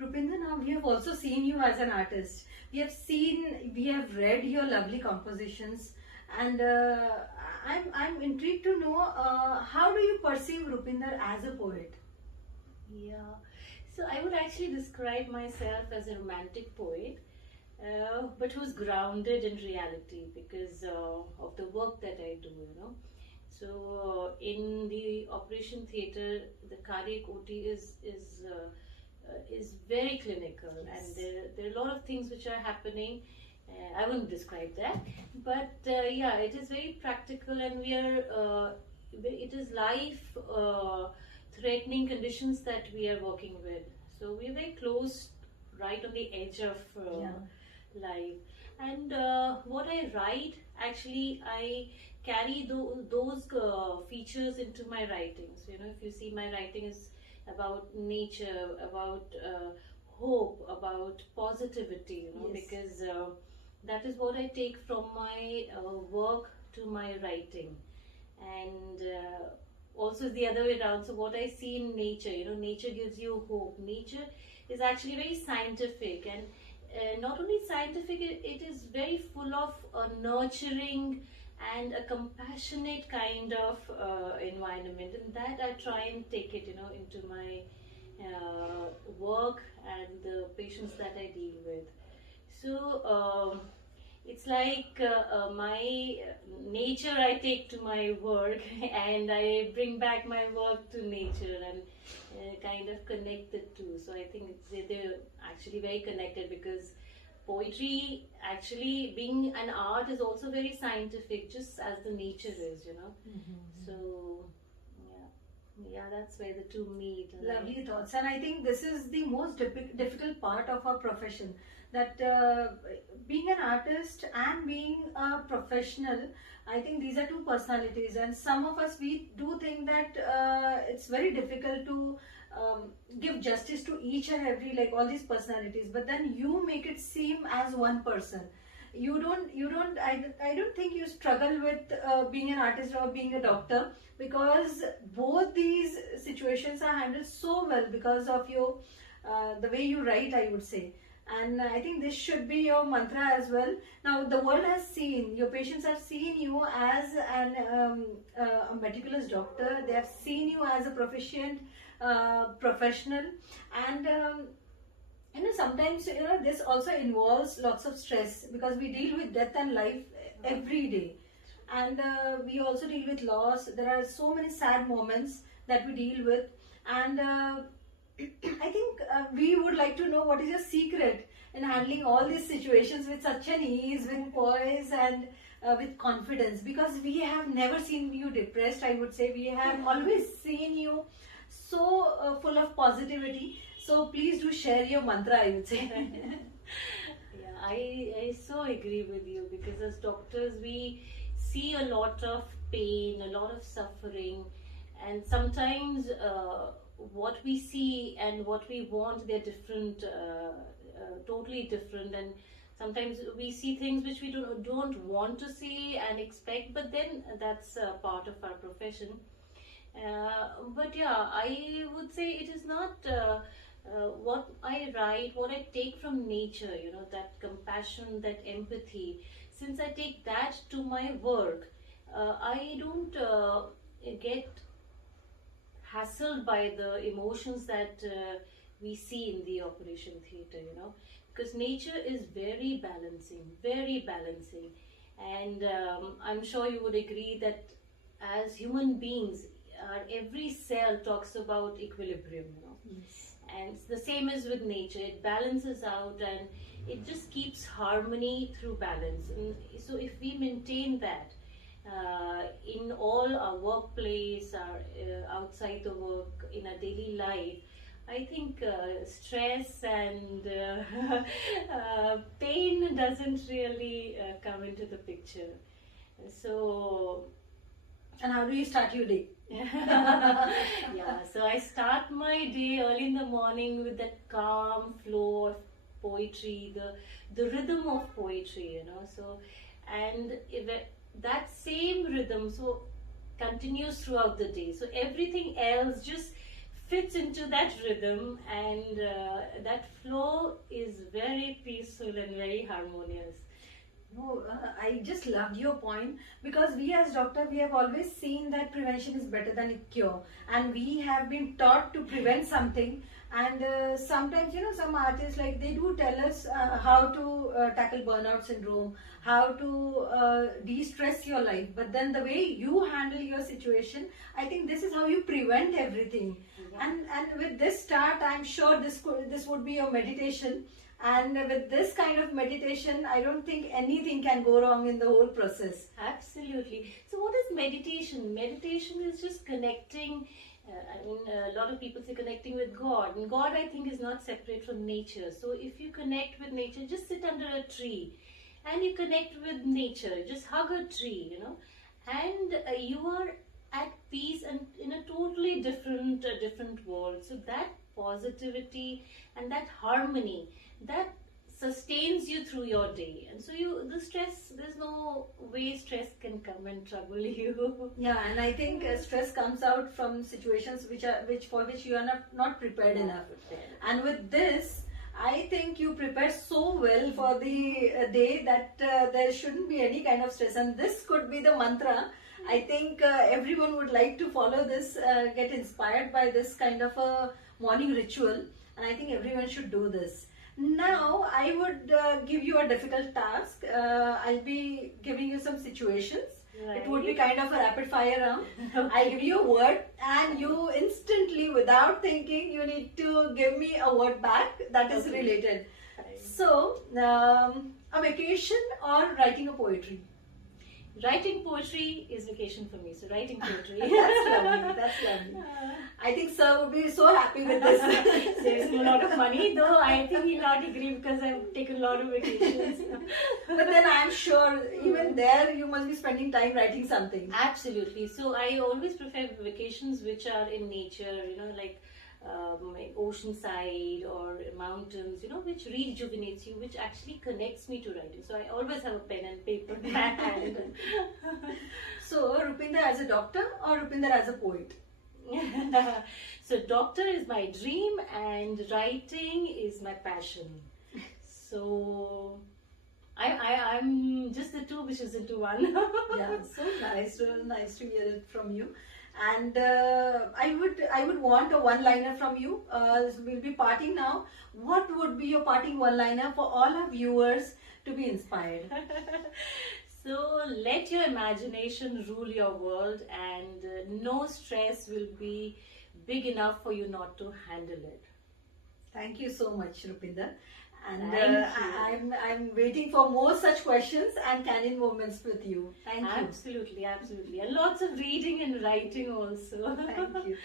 Rupinder, now we have also seen you as an artist. We have read your lovely compositions, and I'm intrigued to know how do you perceive Rupinder as a poet? Yeah, so I would actually describe myself as a romantic poet, but who's grounded in reality because of the work that I do, you know. So in the operation theatre, the cardiac OT is very clinical, and Yes. there are a lot of things which are happening. I wouldn't describe that, but yeah, it is very practical, and we are. It is life threatening conditions that we are working with. So we are very close, right on the edge of Yeah. life. And what I write, actually, I carry those features into my writings. You know, if you see, my writing is about nature, about hope, about positivity, you know, Yes. because that is what I take from my work to my writing. And also the other way around. So what I see in nature, you know, nature gives you hope. Nature is actually very scientific, and not only scientific, it is very full of nurturing and a compassionate kind of environment, and that I try and take it, you know, into my work and the patients that I deal with. So it's like my nature I take to my work, and I bring back my work to nature, and kind of connect the two. So I think they're actually very connected, because poetry, actually being an art, is also very scientific, just as the nature is, you know. Mhm. So yeah, that's where the two meet. And Lovely thoughts, and I think this is the most difficult part of our profession. That being an artist and being a professional, I think these are two personalities, and some of us, we do think that it's very difficult to give justice to each and every, like, all these personalities. But then you make it seem as one person. I don't think you struggle with being an artist or being a doctor, because both these situations are handled so well because of your the way you write, I would say. And I think this should be your mantra as well. Now the world has seen, your patients have seen you as a meticulous doctor. They have seen you as a proficient professional. And sometimes, this also involves lots of stress, because we deal with death and life every day. And we also deal with loss. There are so many sad moments that we deal with. And I think we would like to know what is your secret in handling all these situations with such an ease, with poise, and with confidence, because we have never seen you depressed, I would say. We have always seen you so full of positivity. So please do share your mantra, I would say. yeah, I so agree with you, because as doctors we see a lot of pain, a lot of suffering, and sometimes what we see and what we want, they're different, totally different. And sometimes we see things which we don't want to see and expect, but then that's part of our profession. But yeah, I would say it is not what I write, what I take from nature, you know, that compassion, that empathy. Since I take that to my work, I don't get hassled by the emotions that we see in the operation theatre, you know, because nature is very balancing, very balancing. And I'm sure you would agree that as human beings, our every cell talks about equilibrium, you know. Yes. And it's the same as with nature, it balances out, and it just keeps harmony through balance. And so if we maintain that in all our workplace, our outside the work, in our daily life, I think stress and pain doesn't really come into the picture. So And how do you start your day? yeah, so I start my day early in the morning with that calm flow of poetry, the rhythm of poetry, you know. So, and if that same rhythm so continues throughout the day, so everything else just fits into that rhythm, and that flow is very peaceful and very harmonious. No, I just loved your point, because we as doctor, we have always seen that prevention is better than cure, and we have been taught to prevent something. And sometimes, some artists, like, they do tell us how to tackle burnout syndrome, how to de-stress your life. But then the way you handle your situation, I think this is how you prevent everything. Yeah. And with this start, I'm sure this would be your meditation. And with this kind of meditation, I don't think anything can go wrong in the whole process. Absolutely. So what is meditation? Meditation is just connecting. A lot of people say connecting with God. And God, I think, is not separate from nature. So if you connect with nature, just sit under a tree and you connect with nature. Just hug a tree, and you are at peace and in a totally different world. So that positivity and that harmony, that sustains you through your day. And so there's no way stress can come and trouble you. Yeah, and I think stress comes out from situations for which you are not prepared enough. And with this, I think you prepare so well for the day that there shouldn't be any kind of stress. And this could be the mantra. I think everyone would like to follow this, get inspired by this kind of a morning ritual. And I think everyone should do this. Now, I would give you a difficult task. I'll be giving you some situations. Right. It would be kind of a rapid fire round. Okay. I'll give you a word, and you instantly, without thinking, you need to give me a word back that is related. Right. So, a vacation or writing a poetry? Writing poetry is vacation for me, so writing poetry. That's lovely. I think sir would be so happy with this. Saves me a lot of money, though I think he'll not agree because I've taken a lot of vacations. But then I'm sure even there you must be spending time writing something. Absolutely. So I always prefer vacations which are in nature, like ocean side or mountains, which rejuvenates you, which actually connects me to writing. So I always have a pen and paper in my hand. So Rupinder as a doctor or Rupinder as a poet? So doctor is my dream and writing is my passion. So I'm just the two which is into one. Yeah, so nice to hear it from you. And I would want a one-liner from you. We'll be parting now. What would be your parting one-liner for all our viewers to be inspired? So let your imagination rule your world, and no stress will be big enough for you not to handle it. Thank you so much, Rupinder. And I'm waiting for more such questions and candid moments with you. Thank you. Absolutely. And lots of reading and writing also. Thank you.